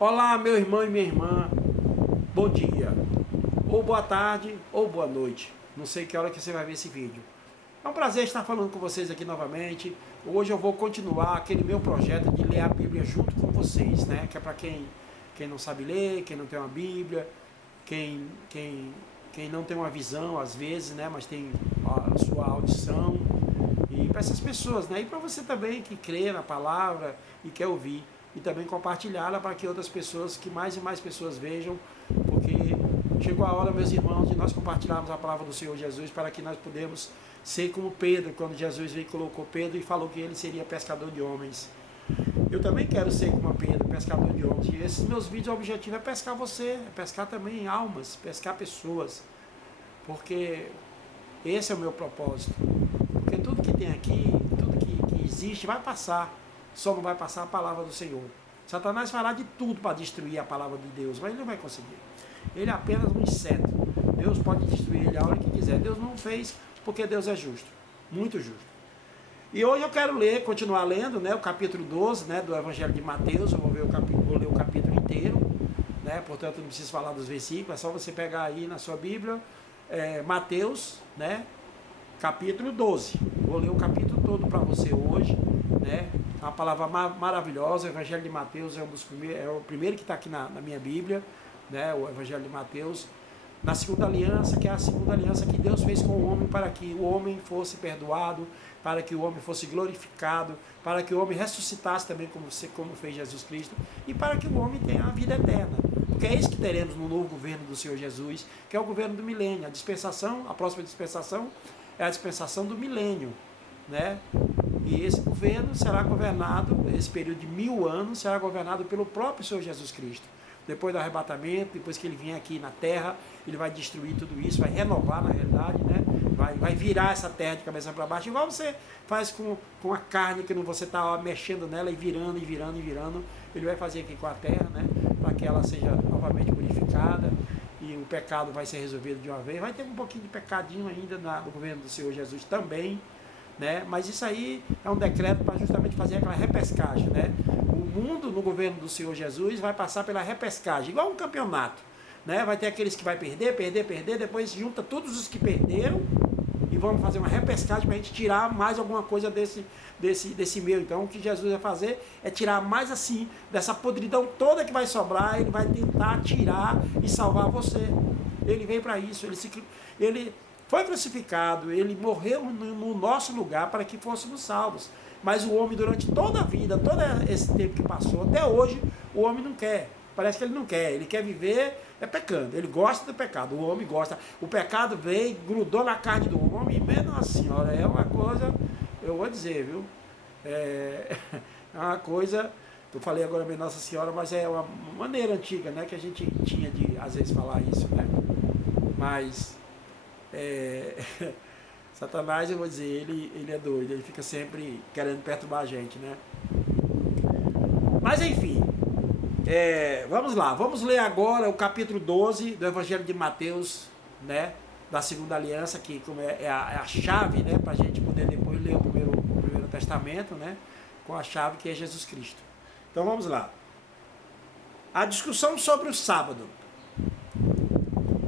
Olá, meu irmão e minha irmã, bom dia, ou boa tarde, ou boa noite. Não sei que hora que você vai ver esse vídeo. É um prazer estar falando com vocês aqui novamente. Hoje eu vou continuar aquele meu projeto de ler a Bíblia junto com vocês, né? Que é para quem não sabe ler, quem não tem uma Bíblia, quem não tem uma visão às vezes, né? Mas tem a sua audição. E para essas pessoas, né? E para você também que crê na palavra e quer ouvir. E também compartilhá-la para que outras pessoas, que mais e mais pessoas vejam, porque chegou a hora, meus irmãos, de nós compartilharmos a palavra do Senhor Jesus para que nós podemos ser como Pedro, quando Jesus veio e colocou Pedro e falou que ele seria pescador de homens. Eu também quero ser como Pedro, pescador de homens. E esses meus vídeos, o objetivo é pescar você, é pescar também almas, pescar pessoas, porque esse é o meu propósito. Porque tudo que tem aqui, tudo que existe vai passar. Só não vai passar a palavra do Senhor. Satanás fará de tudo para destruir a palavra de Deus, mas ele não vai conseguir. Ele é apenas um inseto. Deus pode destruir ele a hora que quiser. Deus não fez porque Deus é justo, muito justo. E hoje eu quero continuar lendo, né, o capítulo 12, né, do Evangelho de Mateus. Eu vou ler o capítulo inteiro, né, portanto não preciso falar dos versículos, é só você pegar aí na sua Bíblia, Mateus, né, capítulo 12. Vou ler o capítulo todo para você hoje, né? Uma palavra maravilhosa. O Evangelho de Mateus é o primeiro que está aqui na minha Bíblia, né? O Evangelho de Mateus, na segunda aliança, que é a segunda aliança que Deus fez com o homem para que o homem fosse perdoado, para que o homem fosse glorificado, para que o homem ressuscitasse também como fez Jesus Cristo, e para que o homem tenha a vida eterna. Porque é isso que teremos no novo governo do Senhor Jesus, que é o governo do milênio. A dispensação, a próxima dispensação é a dispensação do milênio, né? E esse governo será governado, esse período de 1000 anos, será governado pelo próprio Senhor Jesus Cristo. Depois do arrebatamento, depois que ele vier aqui na terra, ele vai destruir tudo isso, vai renovar na realidade, né? Vai virar essa terra de cabeça para baixo, igual você faz com a carne, que você está mexendo nela e virando, ele vai fazer aqui com a terra, né? Para que ela seja novamente purificada e o pecado vai ser resolvido de uma vez. Vai ter um pouquinho de pecadinho ainda no governo do Senhor Jesus também, né? Mas isso aí é um decreto para justamente fazer aquela repescagem, né? O mundo no governo do Senhor Jesus vai passar pela repescagem, igual um campeonato, né? Vai ter aqueles que vai perder, depois junta todos os que perderam e vamos fazer uma repescagem para a gente tirar mais alguma coisa desse meio. Então o que Jesus vai fazer é tirar mais assim, dessa podridão toda que vai sobrar, ele vai tentar tirar e salvar você. Ele veio para isso, ele foi crucificado, ele morreu no nosso lugar para que fôssemos salvos. Mas o homem, durante toda a vida, todo esse tempo que passou, até hoje, o homem não quer. Parece que ele não quer. Ele quer viver pecando. Ele gosta do pecado. O homem gosta. O pecado veio, grudou na carne do homem. E mesmo a senhora é uma coisa, eu vou dizer, viu? É uma coisa. Eu falei agora bem Nossa Senhora, mas é uma maneira antiga, né? Que a gente tinha de, às vezes, falar isso, né? Mas Satanás, eu vou dizer, ele é doido, ele fica sempre querendo perturbar a gente, né? Mas enfim, vamos lá, vamos ler agora o capítulo 12 do Evangelho de Mateus, né? Da segunda aliança, que é a chave, né? Para a gente poder depois ler o primeiro Testamento, né? Com a chave que é Jesus Cristo. Então vamos lá. A discussão sobre o sábado.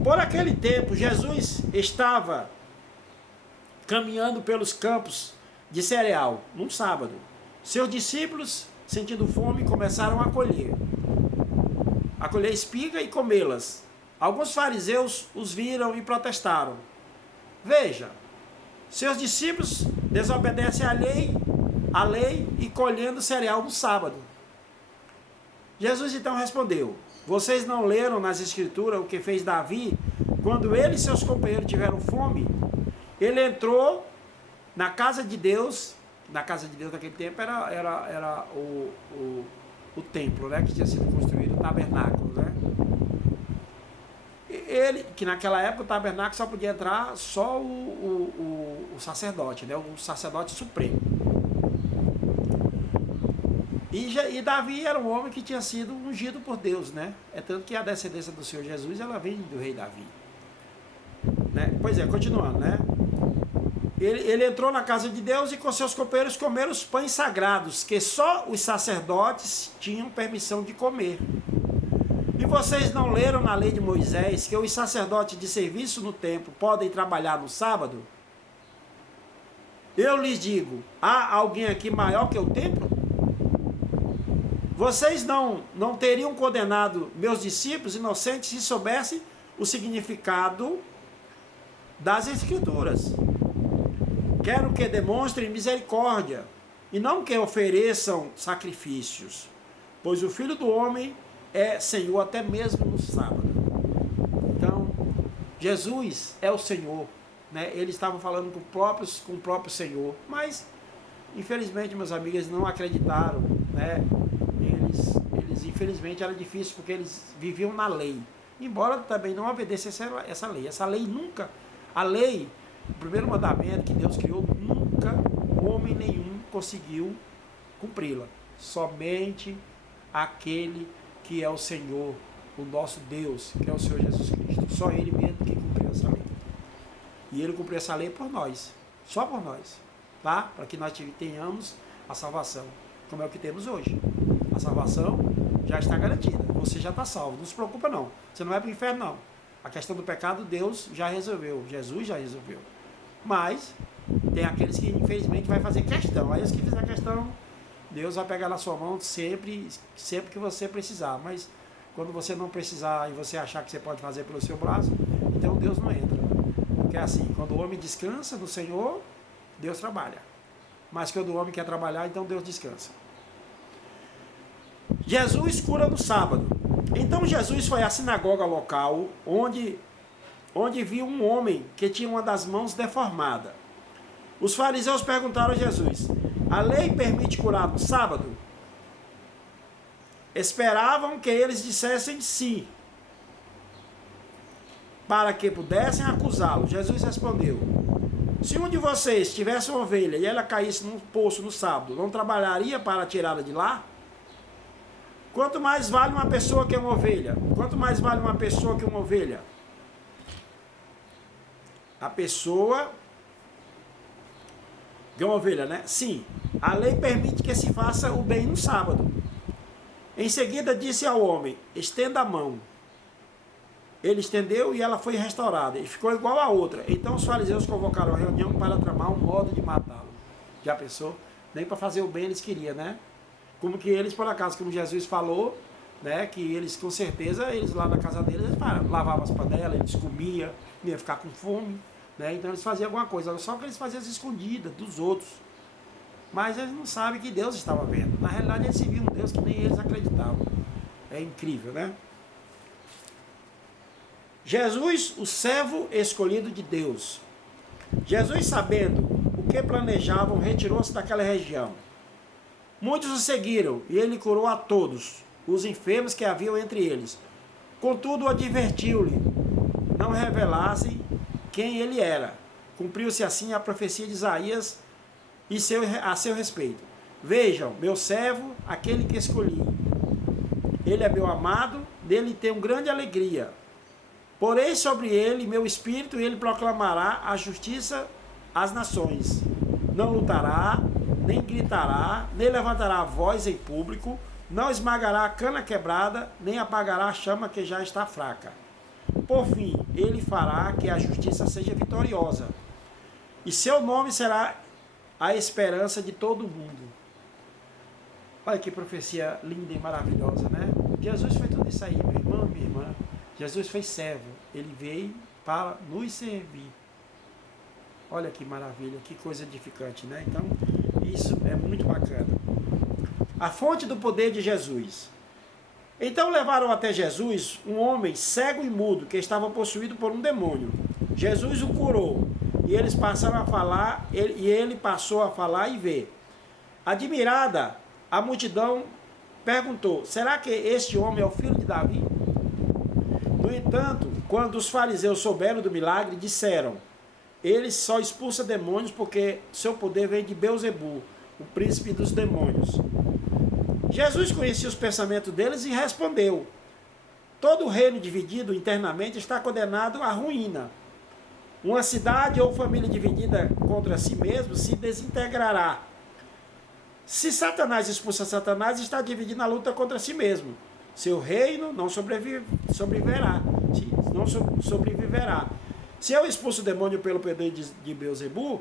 Por aquele tempo, Jesus estava caminhando pelos campos de cereal, num sábado. Seus discípulos, sentindo fome, começaram a colher espiga e comê-las. Alguns fariseus os viram e protestaram. Veja, seus discípulos desobedecem à lei e colhendo cereal no sábado. Jesus então respondeu: vocês não leram nas Escrituras o que fez Davi quando ele e seus companheiros tiveram fome? Ele entrou na casa de Deus. Na casa de Deus naquele tempo era o templo, né, que tinha sido construído, o tabernáculo, né? Que naquela época o tabernáculo só podia entrar só o sacerdote, né, o sacerdote supremo. E Davi era um homem que tinha sido ungido por Deus, né? É tanto que a descendência do Senhor Jesus, ela vem do rei Davi, né? Pois é, continuando, né? Ele entrou na casa de Deus e com seus companheiros comeram os pães sagrados, que só os sacerdotes tinham permissão de comer. E vocês não leram na lei de Moisés que os sacerdotes de serviço no templo podem trabalhar no sábado? Eu lhes digo, há alguém aqui maior que o templo? Vocês não teriam condenado meus discípulos inocentes se soubessem o significado das Escrituras. Quero que demonstrem misericórdia e não que ofereçam sacrifícios, pois o Filho do Homem é Senhor até mesmo no sábado. Então, Jesus é o Senhor, né? Eles estavam falando com o próprio Senhor, mas infelizmente, meus amigos, eles não acreditaram, né? Eles infelizmente era difícil porque eles viviam na lei, embora também não obedecessem essa lei. Essa lei nunca, a lei, o primeiro mandamento que Deus criou, nunca homem nenhum conseguiu cumpri-la. Somente aquele que é o Senhor, o nosso Deus, que é o Senhor Jesus Cristo. Só Ele mesmo que cumpriu essa lei. E Ele cumpriu essa lei por nós, só por nós, tá? Para que nós tenhamos a salvação, como é o que temos hoje. A salvação já está garantida, você já está salvo, não se preocupa não, você não vai para o inferno não. A questão do pecado Deus já resolveu, Jesus já resolveu. Mas tem aqueles que infelizmente vai fazer questão, aí os que fizer questão, Deus vai pegar na sua mão sempre que você precisar, mas quando você não precisar e você achar que você pode fazer pelo seu braço, então Deus não entra. Porque é assim, quando o homem descansa no Senhor, Deus trabalha. Mas quando o homem quer trabalhar, então Deus descansa. Jesus cura no sábado. Então Jesus foi à sinagoga local, onde viu um homem que tinha uma das mãos deformada. Os fariseus perguntaram a Jesus, a lei permite curar no sábado? Esperavam que eles dissessem sim, para que pudessem acusá-lo. Jesus respondeu, se um de vocês tivesse uma ovelha e ela caísse num poço no sábado, não trabalharia para tirá-la de lá? Quanto mais vale uma pessoa que uma ovelha? Quanto mais vale uma pessoa que uma ovelha? A pessoa que uma ovelha, né? Sim, a lei permite que se faça o bem no sábado. Em seguida disse ao homem, estenda a mão. Ele estendeu e ela foi restaurada, e ficou igual a outra. Então os fariseus convocaram a reunião para tramar um modo de matá-lo. Já pensou? Nem para fazer o bem eles queriam, né? Como que eles, por acaso, como Jesus falou, né, que eles, com certeza, eles lá na casa deles, eles lavavam as panelas, eles comiam, não ia ficar com fome, né? Então eles faziam alguma coisa, só que eles faziam as escondidas dos outros. Mas eles não sabem que Deus estava vendo. Na realidade, eles viam um Deus que nem eles acreditavam. É incrível, né? Jesus, o servo escolhido de Deus. Jesus, sabendo o que planejavam, retirou-se daquela região. Muitos o seguiram, e ele curou a todos, os enfermos que haviam entre eles. Contudo, advertiu-lhe, não revelassem quem ele era. Cumpriu-se assim a profecia de Isaías a seu respeito. Vejam, meu servo, aquele que escolhi. Ele é meu amado, dele tenho grande alegria. Porém sobre ele meu espírito, e ele proclamará a justiça às nações. Não lutará, nem gritará, nem levantará a voz em público, não esmagará a cana quebrada, nem apagará a chama que já está fraca. Por fim, ele fará que a justiça seja vitoriosa, e seu nome será a esperança de todo mundo. Olha que profecia linda e maravilhosa, né? Jesus foi tudo isso aí, meu irmão, minha irmã. Jesus foi servo, ele veio para nos servir. Olha que maravilha, que coisa edificante, né? Então, isso é muito bacana. A fonte do poder de Jesus. Então levaram até Jesus um homem cego e mudo, que estava possuído por um demônio. Jesus o curou, e eles passaram a falar, e ele passou a falar e ver. Admirada, a multidão perguntou, será que este homem é o filho de Davi? No entanto, quando os fariseus souberam do milagre, disseram, ele só expulsa demônios porque seu poder vem de Beelzebu, o príncipe dos demônios. Jesus conhecia os pensamentos deles e respondeu, todo reino dividido internamente está condenado à ruína. Uma cidade ou família dividida contra si mesmo se desintegrará. Se Satanás expulsa Satanás, está dividindo a luta contra si mesmo. seu reino não sobreviverá. Não sobreviverá. Se eu expulso o demônio pelo poder de Beelzebu,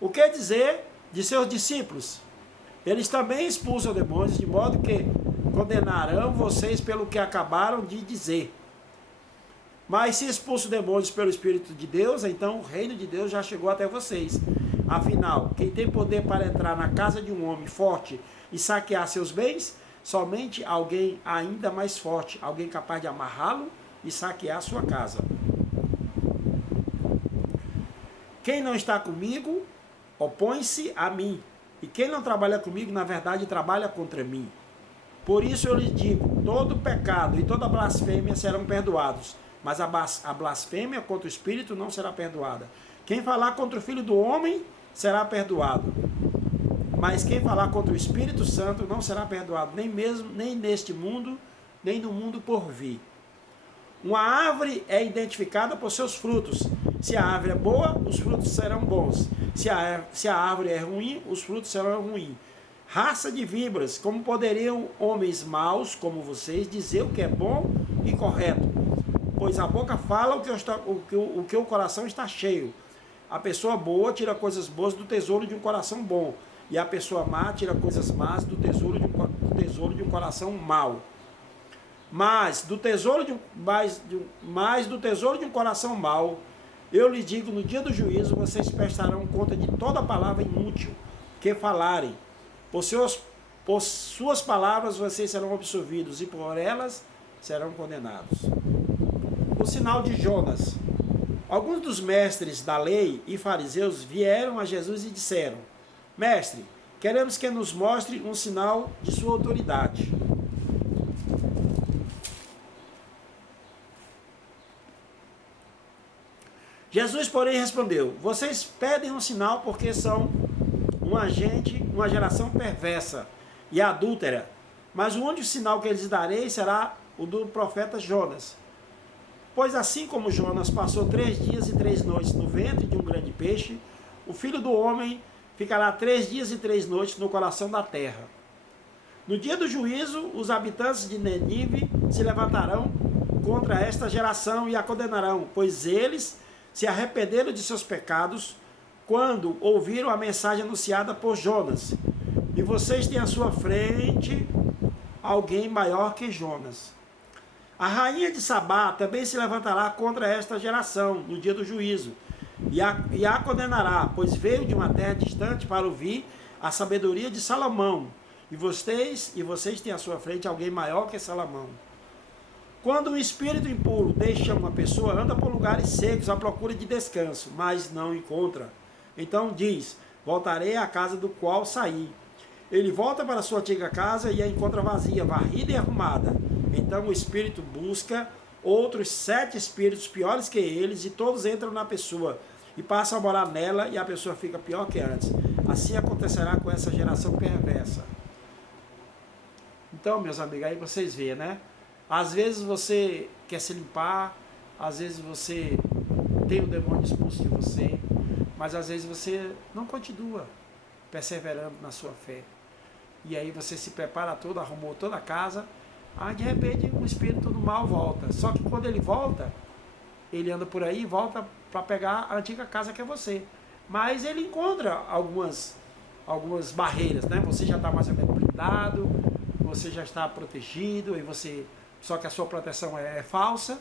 o que dizer de seus discípulos? Eles também expulsam demônios, de modo que condenarão vocês pelo que acabaram de dizer. Mas se expulso demônios pelo Espírito de Deus, então o reino de Deus já chegou até vocês. Afinal, quem tem poder para entrar na casa de um homem forte e saquear seus bens? Somente alguém ainda mais forte, alguém capaz de amarrá-lo e saquear sua casa. Quem não está comigo, opõe-se a mim. E quem não trabalha comigo, na verdade, trabalha contra mim. Por isso eu lhes digo, todo pecado e toda blasfêmia serão perdoados, mas a blasfêmia contra o Espírito não será perdoada. Quem falar contra o Filho do Homem será perdoado, mas quem falar contra o Espírito Santo não será perdoado, nem neste mundo, nem no mundo por vir. Uma árvore é identificada por seus frutos. Se a árvore é boa, os frutos serão bons. Se a árvore é ruim, os frutos serão ruins. Raça de víboras, como poderiam homens maus como vocês dizer o que é bom e correto? Pois a boca fala o que o coração está cheio. A pessoa boa tira coisas boas do tesouro de um coração bom, e a pessoa má tira coisas más do tesouro de um coração mau. Mas do tesouro de um coração mau, eu lhe digo, no dia do juízo vocês prestarão conta de toda palavra inútil que falarem. Por suas palavras vocês serão absolvidos e por elas serão condenados. O sinal de Jonas. Alguns dos mestres da lei e fariseus vieram a Jesus e disseram: Mestre, queremos que nos mostre um sinal de sua autoridade. Jesus, porém, respondeu: Vocês pedem um sinal porque são uma geração perversa e adúltera, mas o único sinal que lhes darei será o do profeta Jonas. Pois assim como Jonas passou 3 dias e 3 noites no ventre de um grande peixe, o Filho do Homem ficará 3 dias e 3 noites no coração da terra. No dia do juízo, os habitantes de Nínive se levantarão contra esta geração e a condenarão, pois eles se arrependeram de seus pecados quando ouviram a mensagem anunciada por Jonas. E vocês têm à sua frente alguém maior que Jonas. A rainha de Sabá também se levantará contra esta geração no dia do juízo e a condenará, pois veio de uma terra distante para ouvir a sabedoria de Salomão. E vocês têm à sua frente alguém maior que Salomão. Quando um espírito impuro deixa uma pessoa, anda por lugares secos à procura de descanso, mas não encontra. Então diz: voltarei à casa do qual saí. Ele volta para sua antiga casa e a encontra vazia, varrida e arrumada. Então o espírito busca outros 7 espíritos piores que eles, e todos entram na pessoa e passam a morar nela, e a pessoa fica pior que antes. Assim acontecerá com essa geração perversa. Então, meus amigos, aí vocês veem, né? Às vezes você quer se limpar, às vezes você tem o demônio expulso de você, mas às vezes você não continua perseverando na sua fé. E aí você se prepara todo, arrumou toda a casa, aí de repente o espírito do mal volta. Só que quando ele volta, ele anda por aí e volta para pegar a antiga casa que é você. Mas ele encontra algumas barreiras, né? Você já está mais ou menos blindado, você já está protegido, só que a sua proteção é falsa.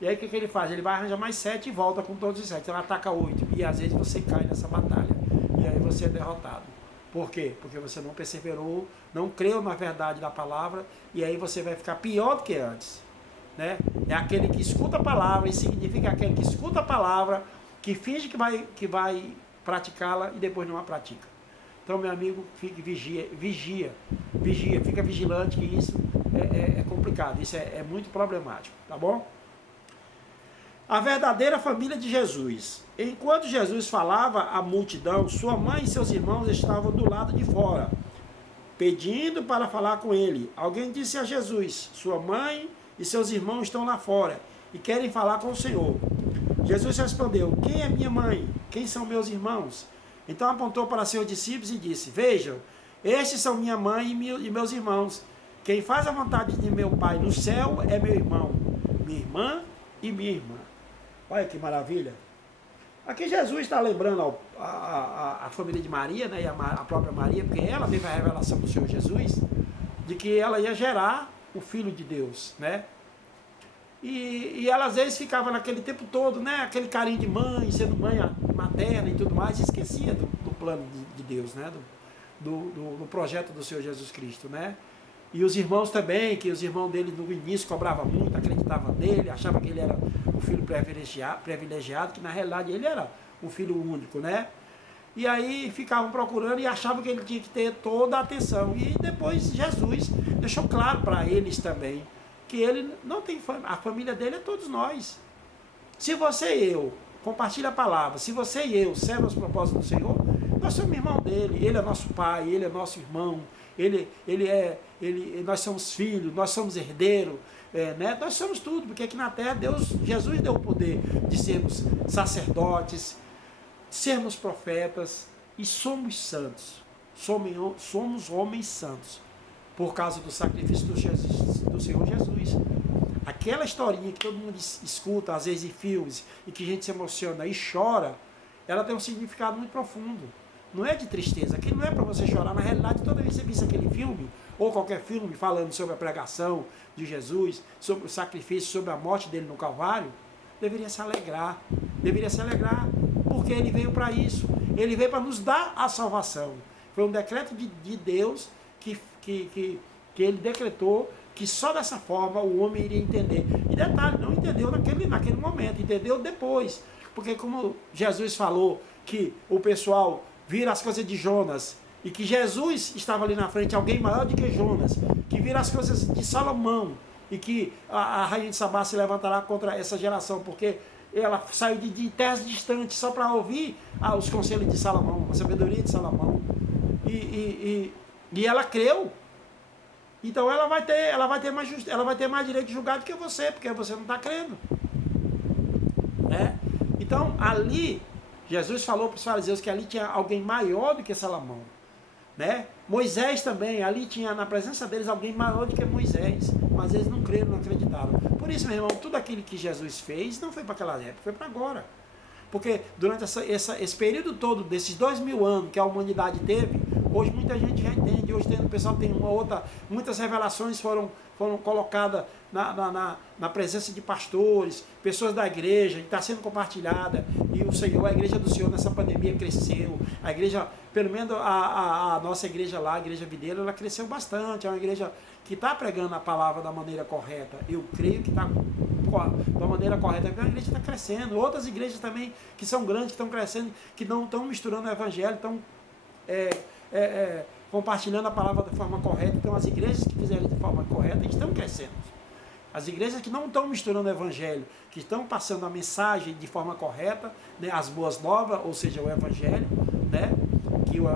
E aí o que ele faz? Ele vai arranjar mais 7 e volta com todos os 7. Então ataca 8. E às vezes você cai nessa batalha. E aí você é derrotado. Por quê? Porque você não perseverou, não creu na verdade da palavra, e aí você vai ficar pior do que antes. Né? É aquele que escuta a palavra, e significa aquele que escuta a palavra, que finge que vai praticá-la e depois não a pratica. Então, meu amigo, fique vigia, fica vigilante, que isso é complicado, isso é muito problemático, tá bom? A verdadeira família de Jesus. Enquanto Jesus falava à multidão, sua mãe e seus irmãos estavam do lado de fora, pedindo para falar com ele. Alguém disse a Jesus: sua mãe e seus irmãos estão lá fora e querem falar com o Senhor. Jesus respondeu: quem é minha mãe? Quem são meus irmãos? Então apontou para seus discípulos e disse: vejam, estes são minha mãe e meus irmãos. Quem faz a vontade de meu Pai no céu é meu irmão, minha irmã e minha irmã. Olha que maravilha. Aqui Jesus está lembrando a família de Maria, né, e a própria Maria, porque ela teve a revelação do Senhor Jesus, de que ela ia gerar o Filho de Deus, né? E ela às vezes ficava naquele tempo todo, né, aquele carinho de mãe, sendo mãe materna e tudo mais, e esquecia do plano de Deus, né, do projeto do Senhor Jesus Cristo, né? E os irmãos também, que os irmãos dele no início cobravam muito, acreditavam nele, achavam que ele era o filho privilegiado, que na realidade ele era o filho único, né? E aí ficavam procurando e achavam que ele tinha que ter toda a atenção. E depois Jesus deixou claro para eles também que ele não tem família, a família dele é todos nós. Se você e eu compartilha a palavra, se você e eu servem os propósitos do Senhor, nós somos irmão dele, ele é nosso pai, ele é nosso irmão, nós somos filhos, nós somos herdeiros, né? Nós somos tudo, porque aqui na terra Jesus deu o poder de sermos sacerdotes, sermos profetas e somos santos, somos homens santos, por causa do sacrifício do Senhor Jesus. Aquela historinha que todo mundo escuta, às vezes em filmes, e que a gente se emociona e chora, ela tem um significado muito profundo. Não é de tristeza, aquilo não é para você chorar. Na realidade, toda vez que você visse aquele filme, ou qualquer filme falando sobre a pregação de Jesus, sobre o sacrifício, sobre a morte dele no Calvário, deveria se alegrar, porque ele veio para isso. Ele veio para nos dar a salvação. Foi um decreto de Deus que ele decretou que só dessa forma o homem iria entender. E detalhe, não entendeu naquele momento, entendeu depois. Porque como Jesus falou que o pessoal vira as coisas de Jonas, e que Jesus estava ali na frente, alguém maior do que Jonas, que vira as coisas de Salomão, e que a rainha de Sabá se levantará contra essa geração, porque ela saiu de terras distantes só para ouvir os conselhos de Salomão, a sabedoria de Salomão, e ela creu. Então ela vai ter mais direito de julgar do que você, porque você não está crendo, né? Então ali Jesus falou para os fariseus que ali tinha alguém maior do que Salomão, né? Moisés também, ali tinha na presença deles alguém maior do que Moisés, mas eles não creram, não acreditaram. Por isso, meu irmão, tudo aquilo que Jesus fez não foi para aquela época, foi para agora. Porque durante esse período todo, desses 2000 anos que a humanidade teve, hoje muita gente já entende, hoje o pessoal tem muitas revelações foram colocadas na presença de pastores, pessoas da igreja, e está sendo compartilhada, e a igreja do Senhor nessa pandemia cresceu, a igreja, pelo menos a nossa igreja lá, a igreja videira, ela cresceu bastante, é uma igreja que está pregando a palavra da maneira correta, eu creio que está da maneira correta, porque a igreja está crescendo, outras igrejas também que são grandes, que estão crescendo, que não estão misturando o evangelho, estão compartilhando a palavra de forma correta. Então as igrejas que fizeram de forma correta estão crescendo. As igrejas que não estão misturando o evangelho, que estão passando a mensagem de forma correta, né, as boas novas, ou seja, o evangelho, né, que o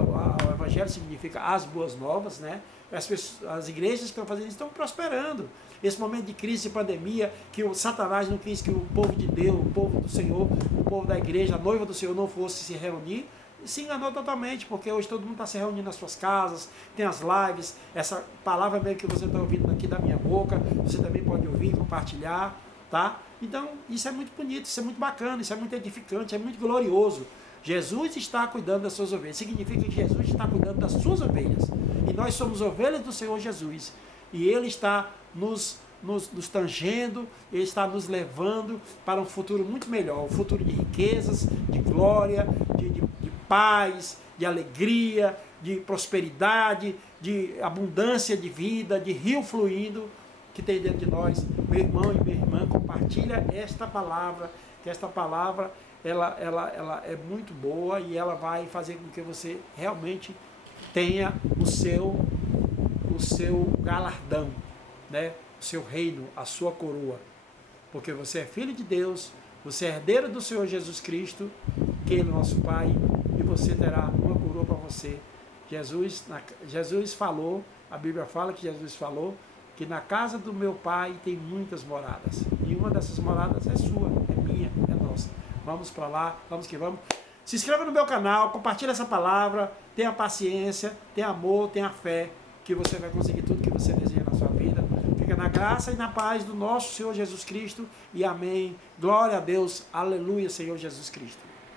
evangelho significa as boas novas, né, as igrejas que estão fazendo isso estão prosperando. Esse momento de crise e pandemia, que o Satanás não quis que o povo de Deus, o povo do Senhor, o povo da igreja, a noiva do Senhor não fosse se reunir, se enganou totalmente, porque hoje todo mundo está se reunindo nas suas casas, tem as lives, essa palavra mesmo que você está ouvindo aqui da minha boca, você também pode ouvir, compartilhar, tá? Então, isso é muito bonito, isso é muito bacana, isso é muito edificante, é muito glorioso. Jesus está cuidando das suas ovelhas, significa que Jesus está cuidando das suas ovelhas, e nós somos ovelhas do Senhor Jesus, e Ele está nos tangendo, Ele está nos levando para um futuro muito melhor, um futuro de riquezas, de glória, de paz, de alegria, de prosperidade, de abundância de vida, de rio fluindo que tem dentro de nós. Meu irmão e minha irmã, compartilha esta palavra, que esta palavra ela é muito boa e ela vai fazer com que você realmente tenha o seu galardão, né? O seu reino, a sua coroa, porque você é filho de Deus, você é herdeiro do Senhor Jesus Cristo, que Ele é nosso Pai, e você terá uma coroa para você. Jesus falou, a Bíblia fala que Jesus falou, que na casa do meu Pai tem muitas moradas, e uma dessas moradas é sua, é minha, é nossa. Vamos para lá, vamos que vamos. Se inscreva no meu canal, compartilhe essa palavra, tenha paciência, tenha amor, tenha fé, que você vai conseguir tudo que você deseja na sua vida. graça e na paz do nosso Senhor Jesus Cristo. E amém. Glória a Deus. Aleluia, Senhor Jesus Cristo.